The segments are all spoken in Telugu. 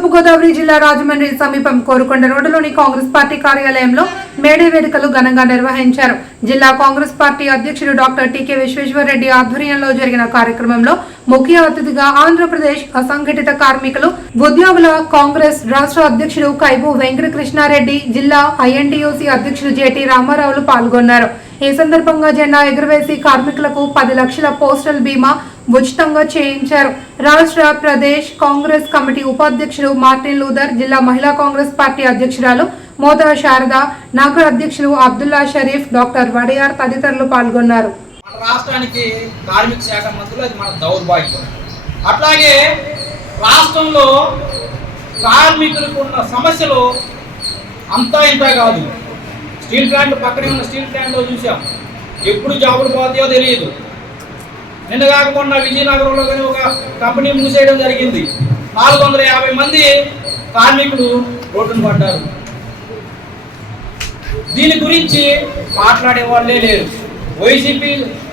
తూర్పుగోదావరి జిల్లా రాజమండ్రి సమీపం కోరుకొండ రోడ్డులోని కాంగ్రెస్ పార్టీ కార్యాలయంలో మేడే వేడుకలు ఘనంగా నిర్వహించారు. జిల్లా కాంగ్రెస్ పార్టీ అధ్యక్షుడు డాక్టర్ టీకే విశ్వేశ్వరరెడ్డి ఆధ్వర్యంలో జరిగిన కార్యక్రమంలో ముఖ్య అతిథిగా ఆంధ్రప్రదేశ్ అసంఘటిత కార్మికులు ఉద్యోగుల కాంగ్రెస్ రాష్ట్ర అధ్యక్షుడు కైబు వెంకటకృష్ణారెడ్డి జిల్లా ఐఎన్టీయూసీ అధ్యక్షుడు జేటీ రామారావులు పాల్గొన్నారు. ఈ సందర్భంగా జెండా ఎగురవేసి కార్మికులకు పది లక్షల పోస్టల్ బీమా ఉచితంగా చేయించారు. రాష్ట్ర ప్రదేశ్ కాంగ్రెస్ కమిటీ ఉపాధ్యక్షుడు మార్టిన్ లూథర్ జిల్లా మహిళా కాంగ్రెస్ పార్టీ అధ్యక్షురాలు మోదా శారద నగర అధ్యక్షులు అబ్దుల్లా షరీఫ్ డాక్టర్ వడియార్ తదితరులు పాల్గొన్నారు. మన రాష్ట్రానికి కార్మిక శాఖ మంత్రులు అది మన దౌర్భాగ్యం అట్లాగే రాష్ట్రంలో కార్మికులకు ఉన్న సమస్యలు అంతా ఇంత కాదు. స్టీల్ ప్లాంట్ పక్కనే ఉన్న స్టీల్ ప్లాంట్లో చూసాం ఎప్పుడు జాబులు పోతాయో తెలియదు. నిన్న కాకుండా విజయనగరంలో కానీ ఒక కంపెనీ మూసేయడం జరిగింది. నాలుగు వందల యాభై మంది కార్మికులు రోడ్డును పడ్డారు. దీని గురించి మాట్లాడే వాళ్ళే లేరు. వైసీపీ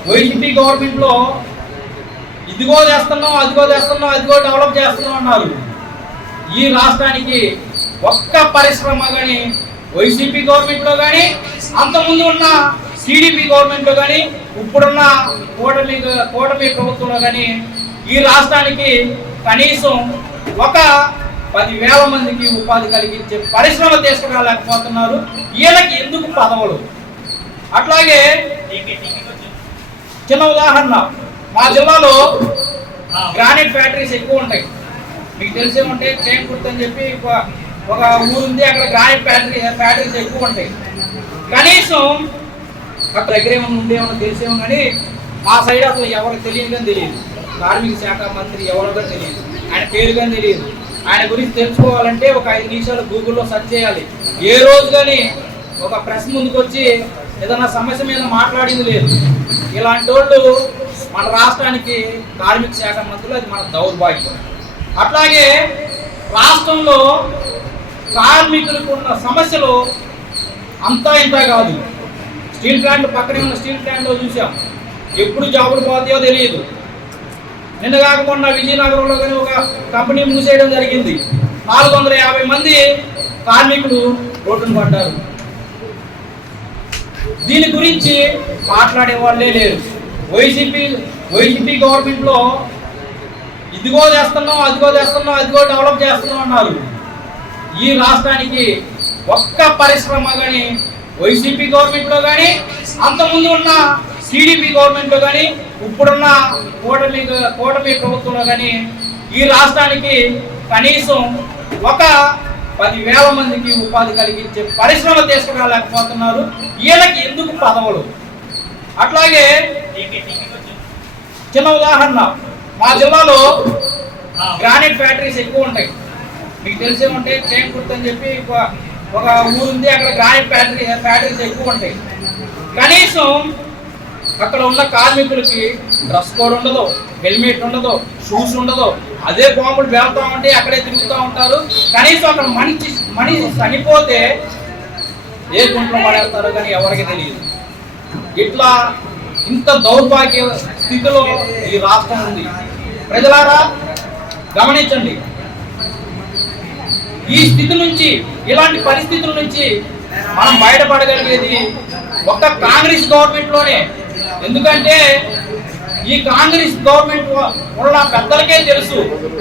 వైసీపీ గవర్నమెంట్లో ఇదిగో చేస్తున్నాం అదిగో చేస్తున్నాం అదిగో డెవలప్ చేస్తున్నాం అన్నారు. ఈ రాష్ట్రానికి ఒక్క పరిశ్రమ కానీ వైసీపీ గవర్నమెంట్లో కానీ అంతకుముందు ఉన్న టీడీపీ గవర్నమెంట్లో కానీ ఇప్పుడున్న కూటమి కూటమి ప్రభుత్వంలో కానీ ఈ రాష్ట్రానికి కనీసం ఒక పదివేల మందికి ఉపాధి కలిగించే పరిశ్రమ తీసుకురాలేకపోతున్నారు. వీళ్ళకి ఎందుకు పదవులు? అట్లాగే చిన్న ఉదాహరణ మా జిల్లాలో గ్రానైట్ ఫ్యాక్టరీస్ ఎక్కువ ఉంటాయి. మీకు తెలిసే ఉంటే చేకూర్తి అని చెప్పి ఒక- ఊరుంది ఉంది అక్కడ గ్రానైట్ ఫ్యాక్టరీ ఫ్యాక్టరీస్ ఎక్కువ ఉంటాయి. కనీసం అక్కడ దగ్గర ఏమైనా ఉండేమో తెలిసేమో కానీ మా సైడ్ అసలు ఎవరికి తెలియదు తెలియదు. కార్మిక శాఖ మంత్రి ఎవరో తెలియదు. ఆయన పేరుగా తెలియదు. ఆయన గురించి తెలుసుకోవాలంటే ఒక ఐదు నిమిషాలు గూగుల్లో సెర్చ్ చేయాలి. ఏ రోజు కానీ ఒక ప్రెస్ ముందుకు వచ్చి ఏదైనా సమస్య మీద మాట్లాడింది లేదు. ఇలాంటి వాళ్ళు మన రాష్ట్రానికి కార్మిక శాఖ మంత్రులు అది మన దౌర్భాగ్యం. అట్లాగే రాష్ట్రంలో కార్మికులకు ఉన్న సమస్యలు అంతా ఇంత కాదు. స్టీల్ ప్లాంట్ పక్కనే ఉన్న స్టీల్ ప్లాంట్లో చూసాం. ఎప్పుడు జాబులు పోతాయో తెలియదు. నిన్న కాకుండా విజయనగరంలో కానీ ఒక కంపెనీ మూసేయడం జరిగింది. నాలుగు వందల యాభై మంది కార్మికులు రోడ్డును పడ్డారు. దీని గురించి మాట్లాడే వాళ్ళే లేరు. వైసీపీ వైసీపీ గవర్నమెంట్లో ఇదిగో చేస్తున్నాం అదిగో చేస్తున్నాం అదిగో డెవలప్ చేస్తున్నాం అన్నారు. ఈ రాష్ట్రానికి ఒక్క పరిశ్రమ కానీ వైసీపీ గవర్నమెంట్లో కానీ అంతకుముందు ఉన్న టీడీపీ గవర్నమెంట్లో కానీ ఇప్పుడున్న కూటమి కూటమి ప్రభుత్వంలో కానీ ఈ రాష్ట్రానికి కనీసం ఒక పదివేల మందికి ఉపాధి కలిగించే పరిశ్రమ తీసుకురాలేకపోతున్నారు. వీళ్ళకి ఎందుకు పదవులు? అట్లాగే చిన్న ఉదాహరణ మా జిల్లాలో గ్రానైట్ ఫ్యాక్టరీస్ ఎక్కువ ఉంటాయి. మీకు తెలిసే ఉంటే చేకూర్తి అని చెప్పి ఒక- ఒక ఊరు ఉంది అక్కడ గ్రానైట్ ఫ్యాక్టరీ ఫ్యాక్టరీస్ ఎక్కువ ఉంటాయి. కనీసం అక్కడ ఉన్న కార్మికులకి డ్రెస్ కోడ్ ఉండదు హెల్మెట్ ఉండదు షూస్ ఉండదు. అదే బాంబులు వెళ్తా ఉంటే అక్కడే తిరుగుతూ ఉంటారు. కనీసం అక్కడ మనిషి మనిషి చనిపోతే ఏ గుంట్లో పడేస్తారో కానీ ఎవరికి తెలియదు. ఇట్లా ఇంత దౌర్భాగ్య స్థితిలో ఈ రాష్ట్రం ఉంది. ప్రజలారా గమనించండి. ఈ స్థితి నుంచి ఇలాంటి పరిస్థితుల నుంచి మనం బయటపడగలిగేది ఒక్క కాంగ్రెస్ గవర్నమెంట్లోనే ఎందుకంటే ఈ కాంగ్రెస్ గవర్నమెంట్ ఉన్న పెద్దలకే తెలుసు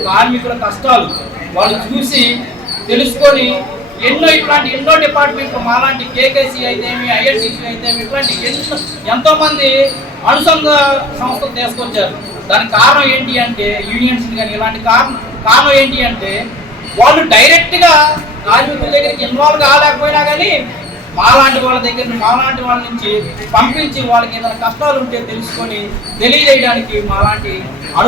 కార్మికుల కష్టాలు. వాళ్ళు చూసి తెలుసుకొని ఎన్నో ఇట్లాంటి ఎన్నో డిపార్ట్మెంట్లు మాలాంటి కేకేసీ అయితేమి ఐఎన్టీసీ అయితేమి ఇట్లాంటి ఎన్నో ఎంతోమంది అనుసంధ సంస్థలు తీసుకొచ్చారు. దానికి కారణం ఏంటి అంటే యూనియన్స్ కానీ ఇలాంటి కారణం కారణం ఏంటి అంటే వాళ్ళు డైరెక్ట్గా కార్మికుల దగ్గరికి ఇన్వాల్వ్ కాలేకపోయినా కానీ మాలాంటి వాళ్ళ దగ్గర మాలాంటి వాళ్ళ నుంచి పంపించి వాళ్ళకి ఏదైనా కష్టాలు ఉంటే తెలుసుకొని తెలియజేయడానికి మాలాంటి